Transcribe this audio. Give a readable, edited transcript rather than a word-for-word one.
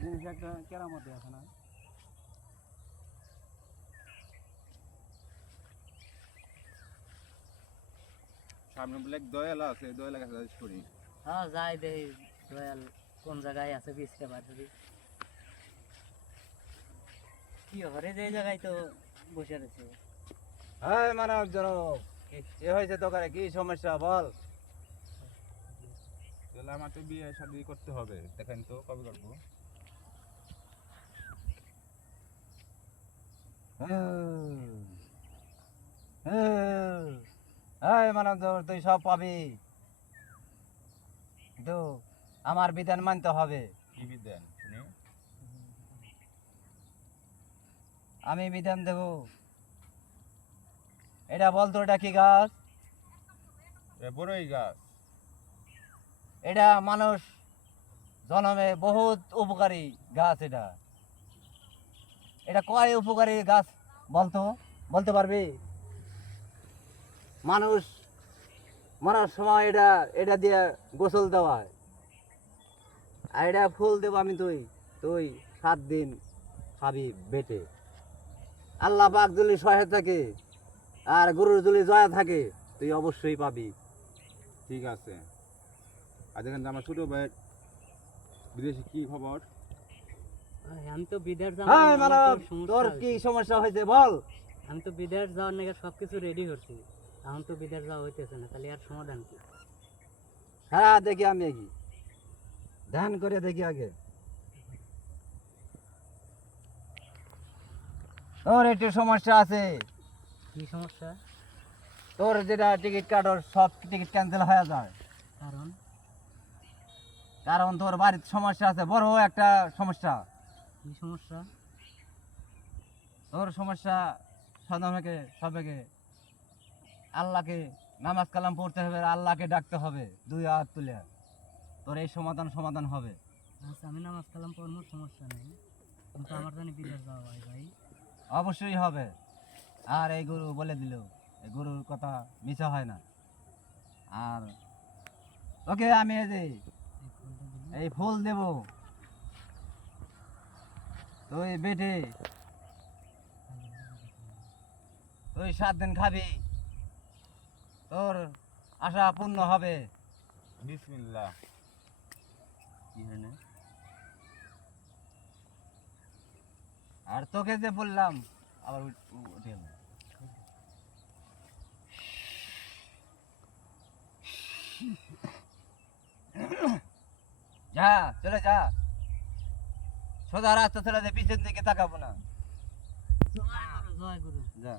জিনিস একটা কেরামতি আছে না? সামনে বলে এক দয়াল আছে, দয়ালের কাছে যাই শুনি। হ্যাঁ যাই দেখি দয়াল কোন জায়গায় আছে বীজটা বার করি। কি হরে যে জায়গায় তো বসে রয়েছে। হ্যাঁ মানব জনক, কি হয়েছে দোকানে, কি সমস্যা বল? তাহলে আমার তো বিয়ে শাদী করতে হবে, দেখেন তো কবে করবো। হ্যাঁ মানব জনক, তুই সব পাবি, কিন্তু আমার বিধান মানতে হবে। কি বিধান শুনি? আমি বিধান দেব। এটা বলতো, এটা কি গাছ? বড়ই গাছ। এটা মানুষ জন্মে বহুত উপকারী গাছ। এটা এটা কয় উপকারী গাছ বলতো, বলতে পারবি? মানুষ মরার সময় এটা এটা দিয়ে গোসল দেওয়ায়, আর এটা ফুল দেবো আমি। তুই তুই 7 দিন খাবি বেটে। আল্লাহ পাক যদি সহায় থাকে আর গুরুর যদি জয়া থাকে, তুই অবশ্যই পাবি। ঠিক আছে। আর দেখেন তো আমার ছোট ভাইয়ের বিদেশে কি খবর? আমি তো বিদেশ হ্যাঁ যাওয়ার মানব, তোর কি সমস্যা হয়েছে বল? আমি তো বিদেশ যাওয়ার নাকি সবকিছু রেডি করছি, এখন তো বিদেশ যাওয়া হইতেছে না, তাহলে আর সমাধান কি? হ্যাঁ দেখি, আমি কি ধ্যান করে দেখি আগে। তোর একটু সমস্যা আছে। কি সমস্যা? তোর যেটা টিকিট কাটোর, সব টিকিট ক্যান্সেল হয়ে যায়। কারণ কারণ তোর বাড়ির সমস্যা আছে, বড় একটা সমস্যা। কি সমস্যা? তোর সমস্যা সাধারণকে সবাইকে আল্লাহকে নামাজ কালাম পড়তে হবে, আল্লাহকে ডাকতে হবে 2 হাত তুলে। তোর এই সমাধান হবে। আচ্ছা আমি নামাজ কালাম পড়বো, সমস্যা নেই, কিন্তু আমার জানি বিদেশ যাওয়া হয় ভাই। অবশ্যই হবে। আর এই গুরু বলে দিল, এই গুরুর কথা মিছা হয় না। আর ওকে আমি এই ফুল দেব, তুই বেটে তুই 7 দিন খাবি, তোর আশা পূর্ণ হবে। বিসমিল্লাহ। কি হয় না? আর তোকে যে বললাম আবার উঠে গেল। যা, চলে যা, সোজা রাস্তা চলে যা, পিছন দিকে তাকাবো না। জয় গুরু। যা।